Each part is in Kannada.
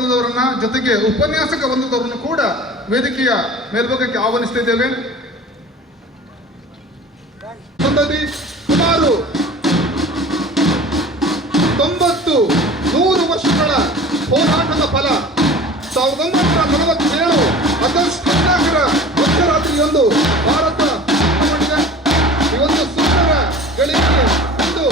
ವೃಂದದವರನ್ನ ಜೊತೆಗೆ ಉಪನ್ಯಾಸಕ ವೃಂದದವರನ್ನು ಕೂಡ ವೇದಿಕೆಯ ಮೇಲ್ಭಾಗಕ್ಕೆ ಆಹ್ವಾನಿಸ್ತಿದ್ದೇವೆ. ಸುಮಾರು 90-100 ವರ್ಷಗಳ ಹೋರಾಟದ ಫಲ 1947 ಆಗಸ್ಟ್ 14 ಮಧ್ಯರಾತ್ರಿಯೊಂದು ಭಾರತ ಮಾಡಿದೆ. ಈ ಒಂದು ಸುಂದರ ಗಳಿಗೆಗೆ ಇಂದು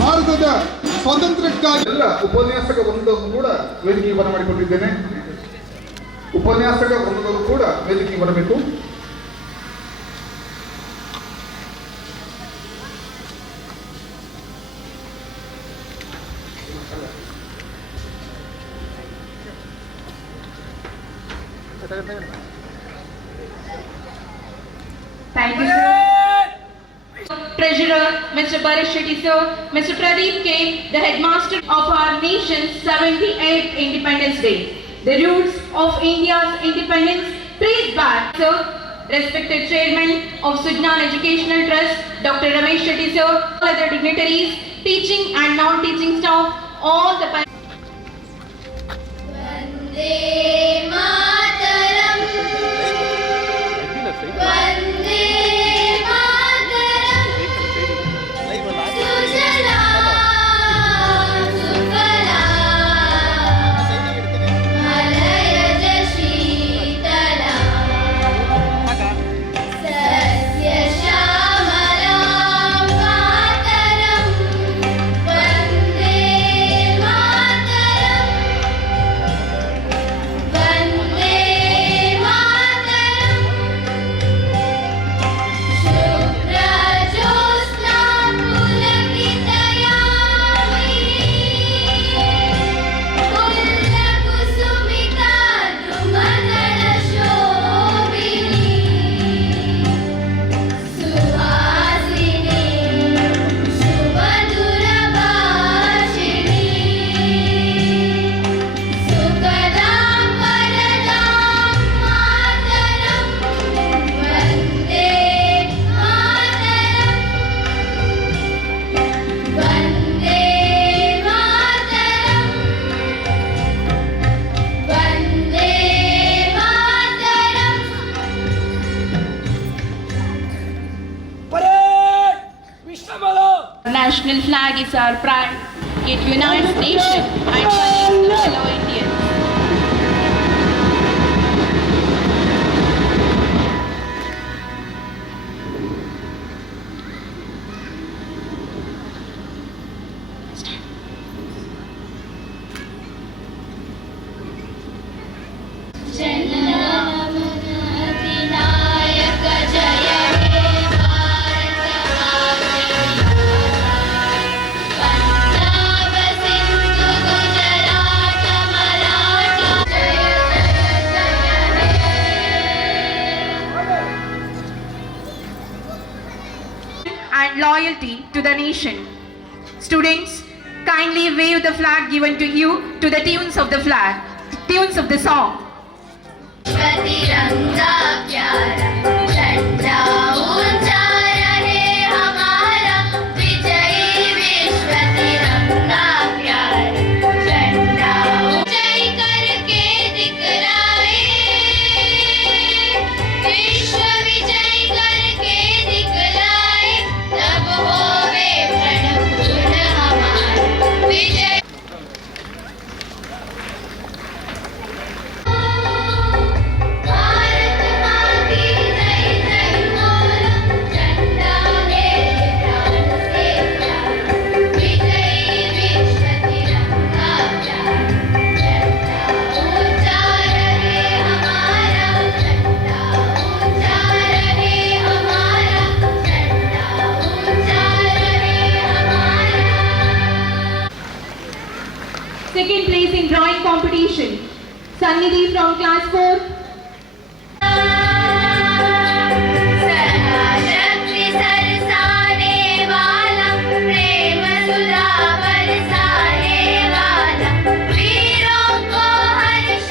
ಭಾರತದ ಸ್ವಾತಂತ್ರ್ಯಕ್ಕಾಗಿ ಎಲ್ಲ ಉಪನ್ಯಾಸಕ ವೃಂದವನ್ನು ಕೂಡ ವೇದಿಕೆಗೆ ಬರಮಾಡಿಕೊಂಡಿದ್ದೇನೆ. ಉಪನ್ಯಾಸಕ ವೃಂದದವರು ಕೂಡ ವೇದಿಕೆಗೆ ಬರಬೇಕು. Thank you, sir. Treasurer, Mr. Barish Shetty, sir, Mr. Pradeep K, the headmaster of our nation's 78th Independence Day. The roots of India's independence trace back, sir. Respected Chairman of Sujnan Educational Trust, Dr. Ramesh Shetty, sir, all other dignitaries, teaching and non-teaching staff, all the Vande Mataram. Vande Mataram. Sujalam Sufalam Malayaj Sheetalam Sasya Shamalam Mataram. Vande Mataram. Vande Mataram. Shukra Josna Pulakitayamini Pulla Kusumita Drumadala Shobhini Suhasini Shubhadura Bhashini Sukadam Varadam Mataram. Vande Mataram. Vande Mataram. Vande Mataram. Parade! Vishamala! national flag is our pride. It unites nation and connects fellow Indians. Jannamadinayaka Jaya He Bharata Punjab Sindhu Gujarat Maratha Jaya And loyalty to the nation. Students, kindly wave the flag given to you to the tunes of the flag, tunes of the song. तिरंगा प्यारा झंडा ऊंचा रहे हमारा विजयी विश्व तिरंगा प्यारा झंडा ऊंचाई करके दिखलाए विश्व विजय करके दिखलाए तब होवे प्रणपूर्ण हमारा विजय. भारत माँ की जय जय बोलो झंडा मेरे प्राण से प्यारा विजयी विश्व तिरंगा प्यारा झंडा ऊंचा रहे हमारा झंडा ऊंचा रहे हमारा झंडा ऊंचा रहे हमारा. Second place in drawing competition. Sannidhi from class 4. शक्ति सरसाने वाला प्रेम सुधा बरसाने वाला वीरों को हर्ष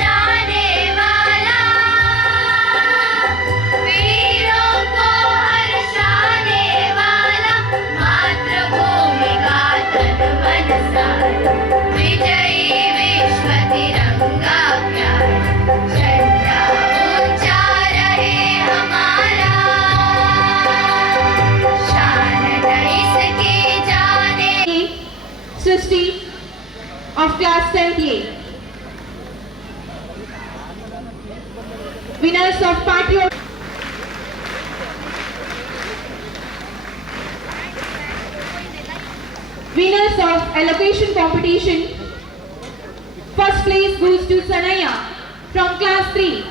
Winners of Patriot. Winners of allocation competition. First place goes to Sanaya from class 3.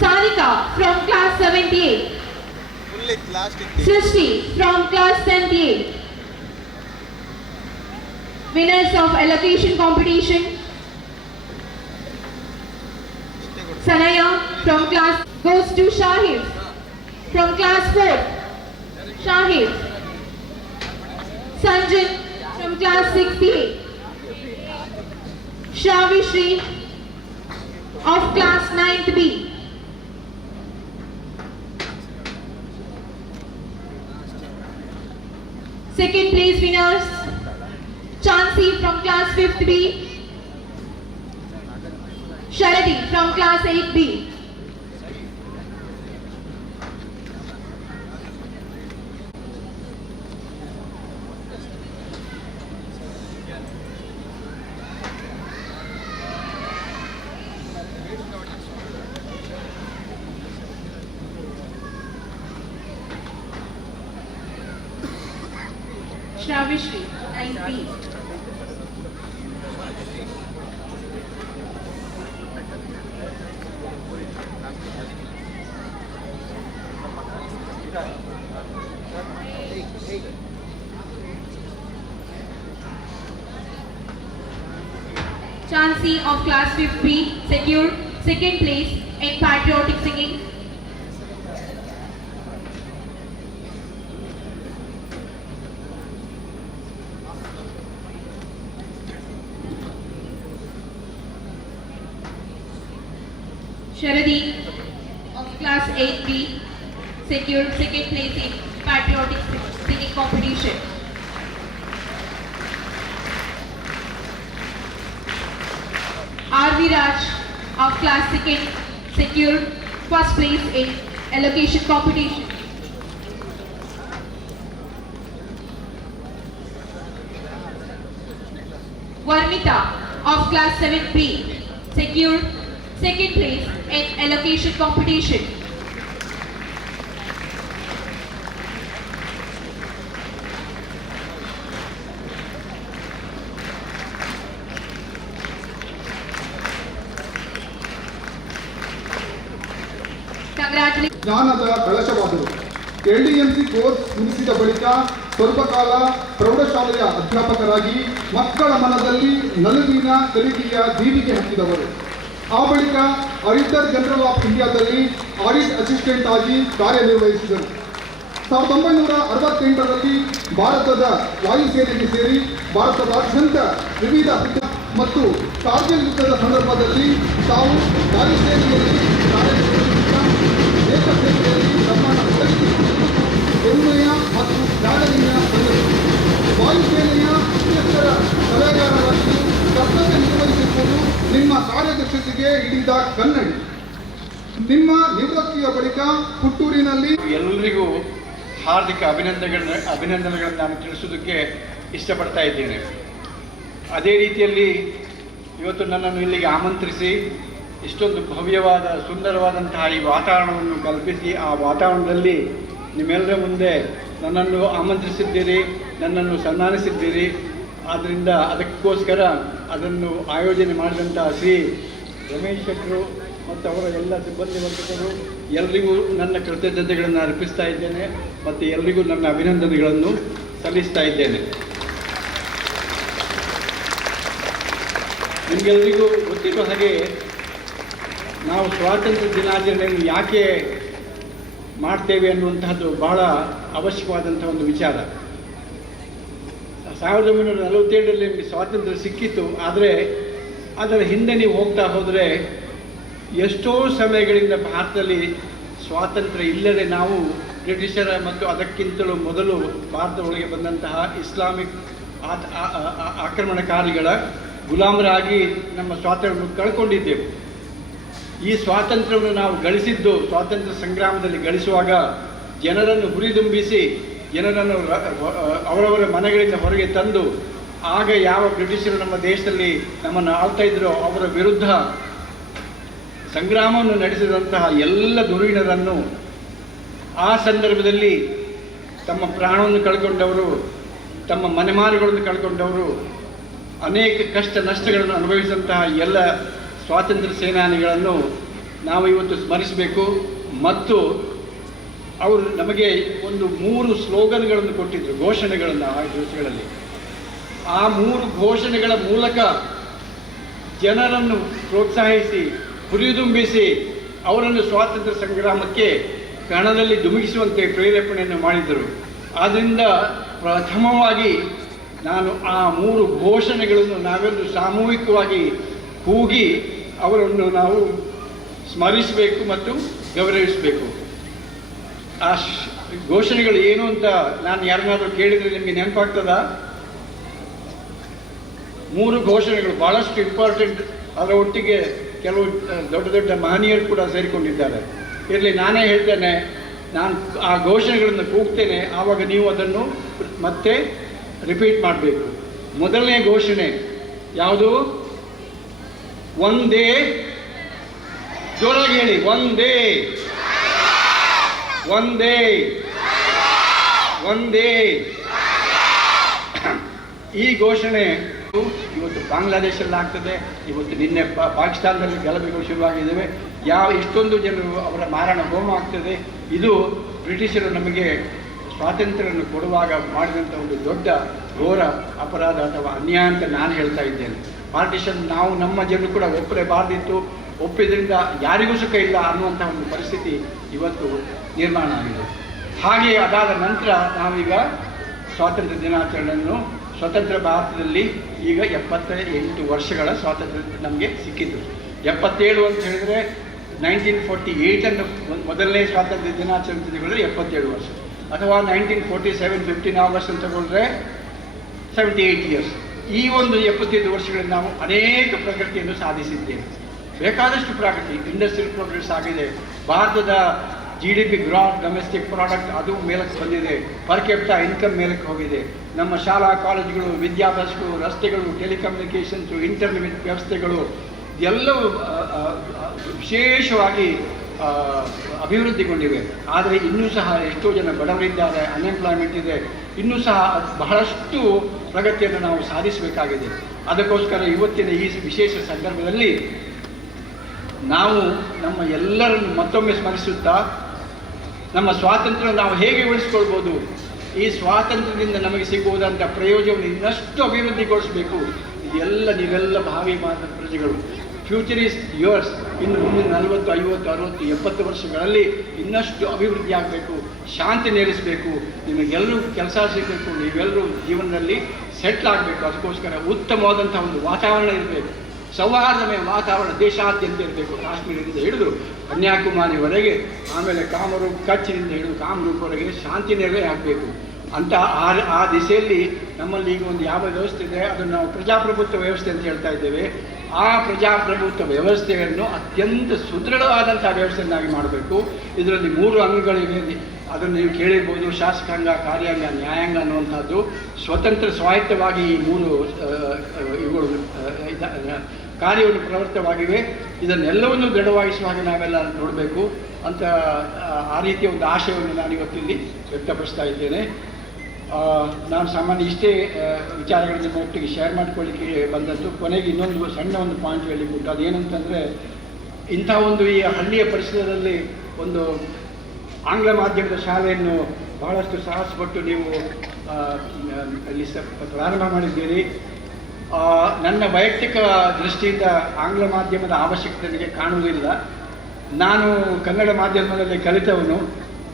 Sanika from class 78. Srishti from class 78. Winners of allocation competition. Sanaya from class goes to Shahid from class 4. Shahid. Sanjan from class 6A. Shavishri of class 9th B. Second place winners, Chansi from class 5th B, Sharadi from class 8B. Shravishri, 9B. Chansi of class 5B secured second place in patriotic singing. Sharadi of class 8B secured second place in patriotic singing competition. R.V. Raj of class 2nd secured first place in allocation competition. Varmita of class 7B secured second place in allocation competition. Congratulations. ಜ್ಞಾನದ ಕಳಶವಾದರು. LDMC ಕೋರ್ಸ್ ಮುಗಿಸಿದ ಬಳಿಕ ಸ್ವಲ್ಪ ಕಾಲ ಪ್ರೌಢಶಾಲೆಯ ಅಧ್ಯಾಪಕರಾಗಿ ಮಕ್ಕಳ ಮನದಲ್ಲಿ ನಲುವಿನ ಕಲಿಕೆಯ ದೀವಿಗೆ ಹತ್ತಿದವರು. ಆ ಬಳಿಕ ಆಡಿಟರ್ ಜನರಲ್ ಆಫ್ ಇಂಡಿಯಾದಲ್ಲಿ ಆಡಿಟ್ ಅಸಿಸ್ಟೆಂಟ್ ಆಗಿ ಕಾರ್ಯನಿರ್ವಹಿಸಿದರು. 1968ರಲ್ಲಿ ಭಾರತದ ವಾಯುಸೇನೆಗೆ ಸೇರಿ ಭಾರತದಾದ್ಯಂತ ವಿವಿಧ ಮತ್ತು ಕಾರ್ಗಿಲ್ ಯುದ್ಧದ ಸಂದರ್ಭದಲ್ಲಿ ತಾವು ವಾಯುಸೇನೆಯಲ್ಲಿ ಕಾರ್ಯನಿರ್ವಹಿಸುತ್ತಾ ದೇಶ ಸೇವೆಯಲ್ಲಿ ಸನ್ಮಾನ ಹೆಮ್ಮೆಯ ಮತ್ತು ತ್ಯಾಗದಿಂದ ಬಂದರು. ವಾಯುಸೇನೆಯ ಮುಖ್ಯಸ್ಥರ ಸಲಹೆಗಾರರಾಗಿ ಕರ್ತವ್ಯ ನಿರ್ವಹಿಸಿರುವುದು ನಿಮ್ಮ ಕಾರ್ಯದಕ್ಷತೆಗೆ ಹಿಡಿದ ಕನ್ನಡಿ. ನಿಮ್ಮ ನಿವೃತ್ತಿಯ ಬಳಿಕ ಪುತ್ತೂರಿನಲ್ಲಿ ಎಲ್ಲರಿಗೂ ಹಾರ್ದಿಕ ಅಭಿನಂದನೆಗಳನ್ನು ನಾನು ತಿಳಿಸೋದಕ್ಕೆ ಇಷ್ಟಪಡ್ತಾ ಇದ್ದೇನೆ. ಅದೇ ರೀತಿಯಲ್ಲಿ ಇವತ್ತು ನನ್ನನ್ನು ಇಲ್ಲಿಗೆ ಆಮಂತ್ರಿಸಿ ಇಷ್ಟೊಂದು ಭವ್ಯವಾದ ಸುಂದರವಾದಂತಹ ಈ ವಾತಾವರಣವನ್ನು ಕಲ್ಪಿಸಿ ಆ ವಾತಾವರಣದಲ್ಲಿ ನಿಮ್ಮೆಲ್ಲರ ಮುಂದೆ ನನ್ನನ್ನು ಆಮಂತ್ರಿಸಿದ್ದೀರಿ, ನನ್ನನ್ನು ಸನ್ಮಾನಿಸಿದ್ದೀರಿ. ಆದ್ದರಿಂದ ಅದಕ್ಕೋಸ್ಕರ ಅದನ್ನು ಆಯೋಜನೆ ಮಾಡಿದಂಥ ಶ್ರೀ ರಮೇಶ್ ಶೆಟ್ಟರು ಮತ್ತು ಅವರ ಎಲ್ಲ ಸಿಬ್ಬಂದಿ ವರ್ಗದವರು ಎಲ್ಲರಿಗೂ ನನ್ನ ಕೃತಜ್ಞತೆಗಳನ್ನು ಅರ್ಪಿಸ್ತಾ ಇದ್ದೇನೆ ಮತ್ತು ಎಲ್ಲರಿಗೂ ನನ್ನ ಅಭಿನಂದನೆಗಳನ್ನು ಸಲ್ಲಿಸ್ತಾ ಇದ್ದೇನೆ. ನಿಮಗೆಲ್ಲರಿಗೂ ಗೊತ್ತಿರೋ ಹಾಗೆ ನಾವು ಸ್ವಾತಂತ್ರ್ಯ ದಿನಾಚರಣೆಯನ್ನು ಯಾಕೆ ಮಾಡ್ತೇವೆ ಅನ್ನುವಂತಹದ್ದು ಬಹಳ ಅವಶ್ಯಕವಾದಂಥ ಒಂದು ವಿಚಾರ. 1947ರಲ್ಲಿ ನಮಗೆ ಸ್ವಾತಂತ್ರ್ಯ ಸಿಕ್ಕಿತ್ತು. ಆದರೆ ಅದರ ಹಿಂದೆ ನೀವು ಹೋಗ್ತಾ ಹೋದರೆ ಎಷ್ಟೋ ಸಮಯಗಳಿಂದ ಭಾರತದಲ್ಲಿ ಸ್ವಾತಂತ್ರ್ಯ ಇಲ್ಲದೆ ನಾವು ಬ್ರಿಟಿಷರ ಮತ್ತು ಅದಕ್ಕಿಂತಲೂ ಮೊದಲು ಭಾರತದೊಳಗೆ ಬಂದಂತಹ ಇಸ್ಲಾಮಿಕ್ ಆಕ್ರಮಣಕಾರಿಗಳ ಗುಲಾಮರಾಗಿ ನಮ್ಮ ಸ್ವಾತಂತ್ರ್ಯವನ್ನು ಕಳ್ಕೊಂಡಿದ್ದೆವು. ಈ ಸ್ವಾತಂತ್ರ್ಯವನ್ನು ನಾವು ಗಳಿಸಿದ್ದು ಸ್ವಾತಂತ್ರ್ಯ ಸಂಗ್ರಾಮದಲ್ಲಿ ಗಳಿಸುವಾಗ ಜನರನ್ನು ಹುರಿದುಂಬಿಸಿ ಜನರನ್ನು ಅವರವರ ಮನೆಗಳಿಂದ ಹೊರಗೆ ತಂದು ಆಗ ಯಾವ ಬ್ರಿಟಿಷರು ನಮ್ಮ ದೇಶದಲ್ಲಿ ನಮ್ಮನ್ನು ಆಳ್ತಾ ಇದ್ರೋ ಅವರ ವಿರುದ್ಧ ಸಂಗ್ರಾಮವನ್ನು ನಡೆಸಿದಂತಹ ಎಲ್ಲ ಧುರೀಣರನ್ನು ಆ ಸಂದರ್ಭದಲ್ಲಿ ತಮ್ಮ ಪ್ರಾಣವನ್ನು ಕಳ್ಕೊಂಡವರು, ತಮ್ಮ ಮನೆಮಾರುಗಳನ್ನು ಕಳ್ಕೊಂಡವರು, ಅನೇಕ ಕಷ್ಟ ನಷ್ಟಗಳನ್ನು ಅನುಭವಿಸಿದಂತಹ ಎಲ್ಲ ಸ್ವಾತಂತ್ರ್ಯ ಸೇನಾನಿಗಳನ್ನು ನಾವು ಇವತ್ತು ಸ್ಮರಿಸಬೇಕು. ಮತ್ತು ಅವರು ನಮಗೆ ಒಂದು 3 ಸ್ಲೋಗನ್ಗಳನ್ನು ಕೊಟ್ಟಿದ್ದರು, ಘೋಷಣೆಗಳನ್ನು ಆ ದಿವಸಗಳಲ್ಲಿ. ಆ 3 ಘೋಷಣೆಗಳ ಮೂಲಕ ಜನರನ್ನು ಪ್ರೋತ್ಸಾಹಿಸಿ, ಹುರಿದುಂಬಿಸಿ, ಅವರನ್ನು ಸ್ವಾತಂತ್ರ್ಯ ಸಂಗ್ರಾಮಕ್ಕೆ ಕಣದಲ್ಲಿ ಧುಮುಕಿಸುವಂತೆ ಪ್ರೇರೇಪಣೆಯನ್ನು ಮಾಡಿದರು. ಆದ್ದರಿಂದ ಪ್ರಥಮವಾಗಿ ನಾನು ಆ 3 ಘೋಷಣೆಗಳನ್ನು ನಾವೆಲ್ಲರೂ ಸಾಮೂಹಿಕವಾಗಿ ಕೂಗಿ ಅವರನ್ನು ನಾವು ಸ್ಮರಿಸಬೇಕು ಮತ್ತು ಗೌರವಿಸಬೇಕು. ಆ ಘೋಷಣೆಗಳು ಏನು ಅಂತ ನಾನು ಯಾರನ್ನಾದರೂ ಕೇಳಿದರೆ ನಿಮಗೆ ನೆನಪಾಗ್ತದಾ? 3 ಘೋಷಣೆಗಳು ಭಾಳಷ್ಟು ಇಂಪಾರ್ಟೆಂಟ್. ಅದರ ಒಟ್ಟಿಗೆ ಕೆಲವು ದೊಡ್ಡ ದೊಡ್ಡ ಮಹನೀಯರು ಕೂಡ ಸೇರಿಕೊಂಡಿದ್ದಾರೆ. ಇರಲಿ, ನಾನೇ ಹೇಳ್ತೇನೆ, ನಾನು ಆ ಘೋಷಣೆಗಳನ್ನು ಕೂಗ್ತೇನೆ, ಆವಾಗ ನೀವು ಅದನ್ನು ಮತ್ತೆ ರಿಪೀಟ್ ಮಾಡಬೇಕು. ಮೊದಲನೇ ಘೋಷಣೆ ಯಾವುದು? ಒಂದೇ, ಜೋರಾಗಿ ಹೇಳಿ, ಒಂದೇ ಒಂದೇ ಒಂದೇ. ಈ ಘೋಷಣೆ ಇವತ್ತು ಬಾಂಗ್ಲಾದೇಶಲ್ಲಿ ಆಗ್ತದೆ, ಇವತ್ತು ನಿನ್ನೆ ಪಾಕಿಸ್ತಾನದಲ್ಲಿ ಗಲಭೆಗಳು ಶುರುವಾಗಿದ್ದಾವೆ. ಇಷ್ಟೊಂದು ಜನರು ಅವರ ಮಾರಣ ಹೋಮ ಆಗ್ತದೆ. ಇದು ಬ್ರಿಟಿಷರು ನಮಗೆ ಸ್ವಾತಂತ್ರ್ಯವನ್ನು ಕೊಡುವಾಗ ಮಾಡಿದಂಥ ಒಂದು ದೊಡ್ಡ ಘೋರ ಅಪರಾಧ ಅಥವಾ ಅನ್ಯಾಯ ಅಂತ ನಾನು ಹೇಳ್ತಾ ಇದ್ದೇನೆ. ಪಾರ್ಟಿಷನ್ ನಾವು ನಮ್ಮ ಜನರು ಕೂಡ ಒಪ್ಪಲೇಬಾರ್ದಿತ್ತು, ಒಪ್ಪಿದ್ರಿಂದ ಯಾರಿಗೂ ಸುಖ ಇಲ್ಲ ಅನ್ನುವಂಥ ಒಂದು ಪರಿಸ್ಥಿತಿ ಇವತ್ತು ನಿರ್ಮಾಣ ಆಗಿದೆ. ಹಾಗೆ ಅದಾದ ನಂತರ ನಾವೀಗ ಸ್ವಾತಂತ್ರ್ಯ ದಿನಾಚರಣೆಯನ್ನು ಸ್ವತಂತ್ರ ಭಾರತದಲ್ಲಿ ಈಗ 78 ವರ್ಷಗಳ ಸ್ವಾತಂತ್ರ್ಯ ನಮಗೆ ಸಿಕ್ಕಿದ್ದು. 77 ಅಂತ ಹೇಳಿದರೆ 1948 ಮೊದಲನೇ ಸ್ವಾತಂತ್ರ್ಯ ದಿನಾಚರಣೆ ತಗೊಂಡ್ರೆ 77 ವರ್ಷ, ಅಥವಾ 1947 15 ಆಗಸ್ಟ್ ಅಂತ ತಗೊಂಡ್ರೆ 78 ಇಯರ್ಸ್. ಈ ಒಂದು 75 ವರ್ಷಗಳಲ್ಲಿ ನಾವು ಅನೇಕ ಪ್ರಗತಿಯನ್ನು ಸಾಧಿಸಿದ್ದೇವೆ. ಬೇಕಾದಷ್ಟು ಪ್ರಗತಿ, ಇಂಡಸ್ಟ್ರಿಯಲ್ ಪ್ರೋಗ್ರೆಸ್ ಆಗಿದೆ. ಭಾರತದ GDP ಗ್ರಾಸ್ ಡೊಮೆಸ್ಟಿಕ್ ಪ್ರಾಡಕ್ಟ್ ಅದು ಮೇಲಕ್ಕೆ ಬಂದಿದೆ. ಪರ್ ಕ್ಯಾಪಿಟಾ ಇನ್ಕಮ್ ಮೇಲಕ್ಕೆ ಹೋಗಿದೆ. ನಮ್ಮ ಶಾಲಾ ಕಾಲೇಜುಗಳು, ವಿದ್ಯಾಭ್ಯಾಸಗಳು, ರಸ್ತೆಗಳು, ಟೆಲಿಕಮ್ಯುನಿಕೇಷನ್ಸು, ಇಂಟರ್ನೆಟ್ ವ್ಯವಸ್ಥೆಗಳು ಎಲ್ಲವೂ ವಿಶೇಷವಾಗಿ ಅಭಿವೃದ್ಧಿಗೊಂಡಿವೆ. ಆದರೆ ಇನ್ನೂ ಸಹ ಎಷ್ಟೋ ಜನ ಬಡವರಿದ್ದಾರೆ, ಅನ್ಎಂಪ್ಲಾಯ್ಮೆಂಟ್ ಇದೆ. ಇನ್ನೂ ಸಹ ಬಹಳಷ್ಟು ಪ್ರಗತಿಯನ್ನು ನಾವು ಸಾಧಿಸಬೇಕಾಗಿದೆ. ಅದಕ್ಕೋಸ್ಕರ ಇವತ್ತಿನ ಈ ವಿಶೇಷ ಸಂದರ್ಭದಲ್ಲಿ ನಾವು ನಮ್ಮ ಎಲ್ಲರನ್ನು ಮತ್ತೊಮ್ಮೆ ಸ್ಮರಿಸುತ್ತಾ ನಮ್ಮ ಸ್ವಾತಂತ್ರ್ಯ ನಾವು ಹೇಗೆ ಉಳಿಸ್ಕೊಳ್ಬೋದು, ಈ ಸ್ವಾತಂತ್ರ್ಯದಿಂದ ನಮಗೆ ಸಿಗುವುದಂಥ ಪ್ರಯೋಜನವನ್ನು ಇನ್ನಷ್ಟು ಅಭಿವೃದ್ಧಿಗೊಳಿಸಬೇಕು. ಇದೆಲ್ಲ ನೀವೆಲ್ಲ ಭಾವಿ ಪ್ರಜೆಗಳು. Future is yours. ಇನ್ನು ಮುಂದಿನ 40, 50, 60, 70 ವರ್ಷಗಳಲ್ಲಿ ಇನ್ನಷ್ಟು ಅಭಿವೃದ್ಧಿ ಆಗಬೇಕು, ಶಾಂತಿ ನೆಲೆಸಬೇಕು, ನಿಮಗೆಲ್ಲರೂ ಕೆಲಸ ಸಿಗಬೇಕು, ನೀವೆಲ್ಲರೂ ಜೀವನದಲ್ಲಿ ಸೆಟ್ಲ್ ಆಗಬೇಕು. ಅದಕ್ಕೋಸ್ಕರ ಉತ್ತಮವಾದಂಥ ಒಂದು ವಾತಾವರಣ ಇರಬೇಕು, ಸೌಹಾರ್ದಮಯ ವಾತಾವರಣ ದೇಶಾದ್ಯಂತ ಇರಬೇಕು. ಕಾಶ್ಮೀರದಿಂದ ಹಿಡಿದು ಕನ್ಯಾಕುಮಾರಿವರೆಗೆ, ಆಮೇಲೆ ಕಚ್ನಿಂದ ಹಿಡಿದು ಕಾಮರೂಪವರೆಗೆ ಶಾಂತಿ ನೆಲೆ ಆಗಬೇಕು ಅಂತ ಆ ದಿಸೆಯಲ್ಲಿ ನಮ್ಮಲ್ಲಿ ಈಗ ಒಂದು ಯಾವ ವ್ಯವಸ್ಥೆ ಇದೆ ಅದನ್ನು ನಾವು ಪ್ರಜಾಪ್ರಭುತ್ವ ವ್ಯವಸ್ಥೆ ಅಂತ ಹೇಳ್ತಾ ಇದ್ದೇವೆ. ಆ ಪ್ರಜಾಪ್ರಭುತ್ವ ವ್ಯವಸ್ಥೆಯನ್ನು ಅತ್ಯಂತ ಸುದೃಢವಾದಂಥ ವ್ಯವಸ್ಥೆಯನ್ನಾಗಿ ಮಾಡಬೇಕು. ಇದರಲ್ಲಿ 3 ಅಂಗಗಳಿವೆ. ಅದನ್ನು ನೀವು ಕೇಳಿರ್ಬೋದು: ಶಾಸಕಾಂಗ, ಕಾರ್ಯಾಂಗ, ನ್ಯಾಯಾಂಗ ಅನ್ನುವಂಥದ್ದು. ಸ್ವತಂತ್ರ ಸ್ವಾಯತ್ತವಾಗಿ ಈ 3 ಇವುಗಳು ಕಾರ್ಯವನ್ನು ಪ್ರವೃತ್ತವಾಗಿವೆ. ಇದನ್ನೆಲ್ಲವನ್ನು ದೃಢವಾಗಿಸುವ ಹಾಗೆ ನಾವೆಲ್ಲ ನೋಡಬೇಕು ಅಂತ ಆ ರೀತಿಯ ಒಂದು ಆಶಯವನ್ನು ನಾನು ಇವತ್ತಿಲ್ಲಿ ವ್ಯಕ್ತಪಡಿಸ್ತಾ ಇದ್ದೇನೆ. ನಾನು ಸಾಮಾನ್ಯ ಇಷ್ಟೇ ವಿಚಾರಗಳನ್ನು ನಿಮ್ಮ ಒಟ್ಟಿಗೆ ಶೇರ್ ಮಾಡ್ಕೊಳ್ಳಿಕ್ಕೆ ಬಂದದ್ದು. ಕೊನೆಗೆ ಇನ್ನೊಂದು ಸಣ್ಣ ಒಂದು ಪಾಯಿಂಟ್ ಹೇಳಿಬಿಟ್ಟು, ಅದೇನಂತಂದರೆ, ಇಂಥ ಒಂದು ಈ ಹಳ್ಳಿಯ ಪರಿಸರದಲ್ಲಿ ಒಂದು ಆಂಗ್ಲ ಮಾಧ್ಯಮದ ಶಾಲೆಯನ್ನು ಬಹಳಷ್ಟು ಸಾಹಸಪಟ್ಟು ನೀವು ಅಲ್ಲಿ ಪ್ರಾರಂಭ ಮಾಡಿದ್ದೀರಿ. ನನ್ನ ವೈಯಕ್ತಿಕ ದೃಷ್ಟಿಯಿಂದ ಆಂಗ್ಲ ಮಾಧ್ಯಮದ ಅವಶ್ಯಕತೆ ನನಗೆ ಕಾಣುವುದಿಲ್ಲ. ನಾನು ಕನ್ನಡ ಮಾಧ್ಯಮದಲ್ಲಿ ಕಲಿತವನು.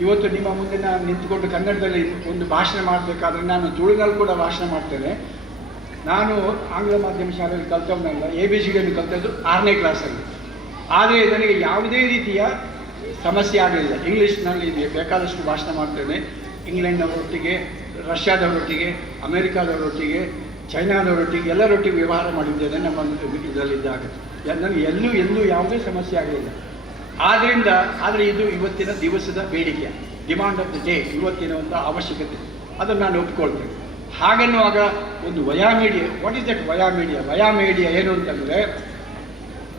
ಇವತ್ತು ನಿಮ್ಮ ಮುಂದೆ ನಾನು ನಿಂತುಕೊಂಡು ಕನ್ನಡದಲ್ಲಿ ಒಂದು ಭಾಷಣ ಮಾಡಬೇಕಾದ್ರೆ ನಾನು ತುಳುನಲ್ಲಿ ಕೂಡ ಭಾಷಣ ಮಾಡ್ತೇನೆ. ನಾನು ಆಂಗ್ಲ ಮಾಧ್ಯಮ ಶಾಲೆಯಲ್ಲಿ ಕಲಿತವನಲ್ಲ, ABCD ಕಲಿತದ್ದು 6ನೇ ಕ್ಲಾಸಲ್ಲಿ. ಆದರೆ ನನಗೆ ಯಾವುದೇ ರೀತಿಯ ಸಮಸ್ಯೆ ಆಗಲಿಲ್ಲ. ಇಂಗ್ಲೀಷ್ನಲ್ಲಿ ಬೇಕಾದಷ್ಟು ಭಾಷಣ ಮಾಡ್ತೇನೆ. ಇಂಗ್ಲೆಂಡ್ನವರೊಟ್ಟಿಗೆ, ರಷ್ಯಾದವರೊಟ್ಟಿಗೆ, ಅಮೇರಿಕಾದವರೊಟ್ಟಿಗೆ, ಚೈನಾದವರೊಟ್ಟಿಗೆ, ಎಲ್ಲರೊಟ್ಟಿಗೆ ವ್ಯವಹಾರ ಮಾಡಿದ್ದೇನೆ ನಮ್ಮ ಇದರಲ್ಲಿದ್ದಾಗ. ನನಗೆ ಎಲ್ಲೂ ಯಾವುದೇ ಸಮಸ್ಯೆ ಆಗಲಿಲ್ಲ. ಆದರೆ ಇದು ಇವತ್ತಿನ ದಿವಸದ ಬೇಡಿಕೆ, ಡಿಮಾಂಡ್ ಆಫ್ ದ ಡೇ, ಇವತ್ತಿನ ಒಂದು ಅವಶ್ಯಕತೆ, ಅದನ್ನು ನಾನು ಒಪ್ಕೊಳ್ತೇನೆ. ಹಾಗೆನ್ನುವಾಗ ಒಂದು ವಯಾಮೀಡಿಯಾ, ವಾಟ್ ಈಸ್ ದಟ್ ವಯಾಮೀಡಿಯಾ? ವಯಾಮೀಡಿಯಾ ಏನು ಅಂತಂದರೆ,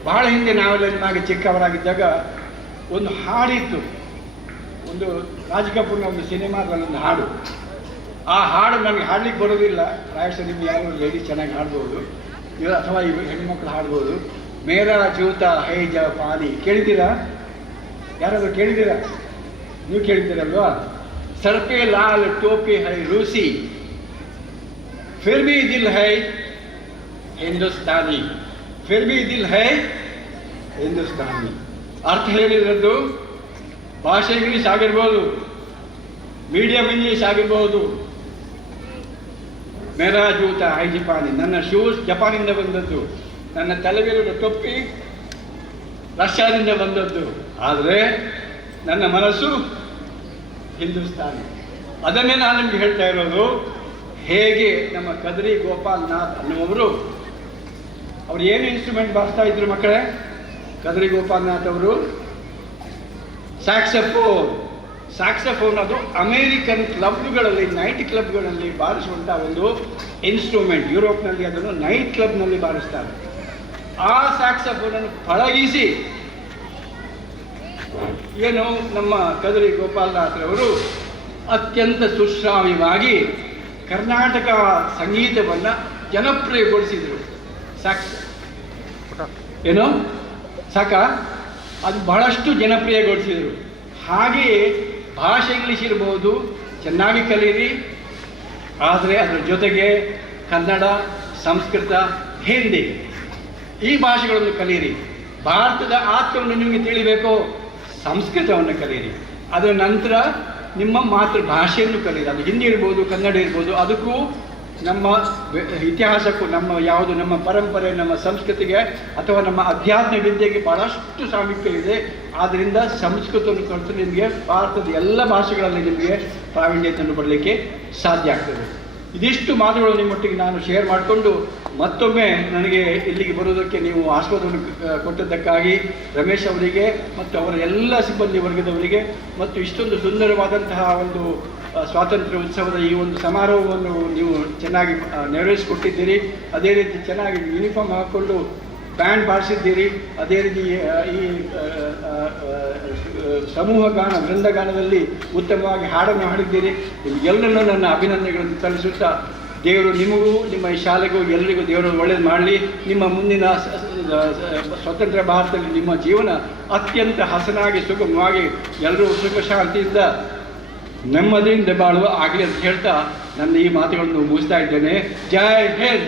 ಬಹಳ ಹಿಂದೆ ನಾವೆಲ್ಲ ನಿಮಗೆ ಚಿಕ್ಕವರಾಗಿದ್ದಾಗ ಒಂದು ಹಾಡಿತ್ತು, ಒಂದು ರಾಜ್ ಕಪೂರ್ನ ಒಂದು ಸಿನಿಮಾದಲ್ಲಿ ಒಂದು ಹಾಡು. ಆ ಹಾಡು ನನಗೆ ಹಾಡ್ಲಿಕ್ಕೆ ಬರೋದಿಲ್ಲ, ಪ್ರಾಯಶಃ ನಿಮ್ಗೆ ಯಾರು ಲೇಡೀಸ್ ಚೆನ್ನಾಗಿ ಹಾಡ್ಬೋದು, ಅಥವಾ ಇವು ಹೆಣ್ಮಕ್ಳು ಹಾಡ್ಬೋದು. ಮೇರಾ ಜೂತಾ ಹೈ ಜಪಾನಿ ಕೇಳಿದ್ದೀರಾ? ಯಾರಾದರೂ ಕೇಳಿದ್ದೀರಾ? ನೀವು ಕೇಳಿದ್ದೀರಲ್ವಾ? ಸರ್ ಪೆ ಲಾಲ್ ಟೋಪಿ ಹೈ ರೂಸಿ, ಫಿರ್ ಭಿ ದಿಲ್ ಹೈ ಹಿಂದೂಸ್ತಾನಿ, ಫಿರ್ ಭಿ ದಿಲ್ ಹೈ ಹಿಂದೂಸ್ತಾನಿ. ಅರ್ಥ ಹೇಳಿರೋದು, ಭಾಷೆ ಇಂಗ್ಲೀಷ್ ಆಗಿರ್ಬೋದು, ಮೀಡಿಯಂ ಇಂಗ್ಲೀಷ್ ಆಗಿರ್ಬೋದು. ಮೇರಾ ಜೂತ ಹೈ ಜಪಾನಿ, ನನ್ನ ಶೂಸ್ ಜಪಾನಿಂದ ಬಂದದ್ದು, ನನ್ನ ತಲೆಗಿರುವ ಟೊಪ್ಪಿ ರಷ್ಯಾದಿಂದ ಬಂದದ್ದು, ಆದರೆ ನನ್ನ ಮನಸ್ಸು ಹಿಂದೂಸ್ತಾನಿ. ಅದನ್ನೇ ನಾನು ನಿಮ್ಗೆ ಹೇಳ್ತಾ ಇರೋದು. ಹೇಗೆ ನಮ್ಮ ಕದ್ರಿ ಗೋಪಾಲ್ನಾಥ್ ಅನ್ನುವರು, ಅವ್ರು ಏನು ಇನ್ಸ್ಟ್ರೂಮೆಂಟ್ ಬಾರಿಸ್ತಾ ಇದ್ರು ಮಕ್ಕಳೇ? ಕದ್ರಿ ಗೋಪಾಲ್ನಾಥ್ ಅವರು ಸ್ಯಾಕ್ಸಫೋನ್. ಸ್ಯಾಕ್ಸಫೋನ್ ಅದು ಅಮೇರಿಕನ್ ಕ್ಲಬ್ಗಳಲ್ಲಿ, ನೈಟ್ ಕ್ಲಬ್ಗಳಲ್ಲಿ ಬಾರಿಸುವಂಥ ಒಂದು ಇನ್ಸ್ಟ್ರೂಮೆಂಟ್. ಯುರೋಪ್ನಲ್ಲಿ ಅದನ್ನು ನೈಟ್ ಕ್ಲಬ್ನಲ್ಲಿ ಬಾರಿಸ್ತಾರೆ. ಆ ಸ್ಯಾಕ್ಸಫೋನನ್ನು ಪಳಗಿಸಿ ಏನು ನಮ್ಮ ಕದ್ರಿ ಗೋಪಾಲನಾಥರವರು ಅತ್ಯಂತ ಸುಶ್ರಾವ್ಯವಾಗಿ ಕರ್ನಾಟಕ ಸಂಗೀತವನ್ನು ಜನಪ್ರಿಯಗೊಳಿಸಿದರು. ಏನು ಸಾಕ? ಅದು ಬಹಳಷ್ಟು ಜನಪ್ರಿಯಗೊಳಿಸಿದರು. ಹಾಗೆಯೇ ಭಾಷೆ ಇಂಗ್ಲೀಷ್ ಇರ್ಬೋದು, ಚೆನ್ನಾಗಿ ಕಲೀರಿ, ಆದರೆ ಅದರ ಜೊತೆಗೆ ಕನ್ನಡ, ಸಂಸ್ಕೃತ, ಹಿಂದಿ ಈ ಭಾಷೆಗಳನ್ನು ಕಲೀರಿ. ಭಾರತದ ಆತ್ಮವನ್ನು ನಿಮಗೆ ತಿಳಿಬೇಕು, ಸಂಸ್ಕೃತವನ್ನು ಕಲೀರಿ. ಅದರ ನಂತರ ನಿಮ್ಮ ಮಾತೃಭಾಷೆಯನ್ನು ಕಲೀರಿ. ಅದು ಹಿಂದಿ ಇರ್ಬೋದು, ಕನ್ನಡ ಇರ್ಬೋದು. ಅದಕ್ಕೂ ನಮ್ಮ ಇತಿಹಾಸಕ್ಕೂ, ನಮ್ಮ ಪರಂಪರೆ, ನಮ್ಮ ಸಂಸ್ಕೃತಿಗೆ ಅಥವಾ ನಮ್ಮ ಅಧ್ಯಾತ್ಮ ವಿದ್ಯೆಗೆ ಭಾಳಷ್ಟು ಸಾಮೀಪ್ಯ ಇದೆ. ಆದ್ದರಿಂದ ಸಂಸ್ಕೃತವನ್ನು ಕಲಿತು ನಿಮಗೆ ಭಾರತದ ಎಲ್ಲ ಭಾಷೆಗಳಲ್ಲಿ ನಿಮಗೆ ಪ್ರಾವೀಣ್ಯತೆಯನ್ನು ಪಡಲಿಕ್ಕೆ ಸಾಧ್ಯ ಆಗ್ತದೆ. ಇದಿಷ್ಟು ಮಾತುಗಳು ನಿಮ್ಮೊಟ್ಟಿಗೆ ನಾನು ಶೇರ್ ಮಾಡಿಕೊಂಡು, ಮತ್ತೊಮ್ಮೆ ನನಗೆ ಇಲ್ಲಿಗೆ ಬರುವುದಕ್ಕೆ ನೀವು ಆಸ್ಪದವನ್ನು ಕೊಟ್ಟದ್ದಕ್ಕಾಗಿ ರಮೇಶ್ ಅವರಿಗೆ ಮತ್ತು ಅವರ ಎಲ್ಲ ಸಿಬ್ಬಂದಿ ವರ್ಗದವರಿಗೆ ಮತ್ತು ಇಷ್ಟೊಂದು ಸುಂದರವಾದಂತಹ ಒಂದು ಸ್ವಾತಂತ್ರ್ಯ ಉತ್ಸವದ ಈ ಒಂದು ಸಮಾರೋಹವನ್ನು ನೀವು ಚೆನ್ನಾಗಿ ನೆರವೇರಿಸಿಕೊಟ್ಟಿದ್ದೀರಿ. ಅದೇ ರೀತಿ ಚೆನ್ನಾಗಿ ಯೂನಿಫಾರ್ಮ್ ಹಾಕ್ಕೊಂಡು ಬ್ಯಾಂಡ್ ಬಾರಿಸಿದ್ದೀರಿ. ಅದೇ ರೀತಿ ಈ ಸಮೂಹ ಗಾನ, ವೃಂದಗಾನದಲ್ಲಿ ಉತ್ತಮವಾಗಿ ಹಾಡನ್ನು ಹಾಡಿದ್ದೀರಿ. ನಿಮಗೆಲ್ಲರನ್ನೂ ನನ್ನ ಅಭಿನಂದನೆಗಳನ್ನು ಸಲ್ಲಿಸುತ್ತಾ, ದೇವರು ನಿಮಗೂ ನಿಮ್ಮ ಈ ಶಾಲೆಗೂ ಎಲ್ಲರಿಗೂ ದೇವರು ಒಳ್ಳೇದು ಮಾಡಲಿ. ನಿಮ್ಮ ಮುಂದಿನ ಸ್ವತಂತ್ರ ಭಾರತದಲ್ಲಿ ನಿಮ್ಮ ಜೀವನ ಅತ್ಯಂತ ಹಸನಾಗಿ, ಸುಗಮವಾಗಿ, ಎಲ್ಲರೂ ಸುಖ ಶಾಂತಿಯಿಂದ ನೆಮ್ಮದಿಯಿಂದ ಬಾಳುವ ಆಗಲಿ ಅಂತ ಹೇಳ್ತಾ ನನ್ನ ಈ ಮಾತುಗಳನ್ನು ಮುಗಿಸ್ತಾ ಇದ್ದೇನೆ. ಜೈ ಹಿಂದ್.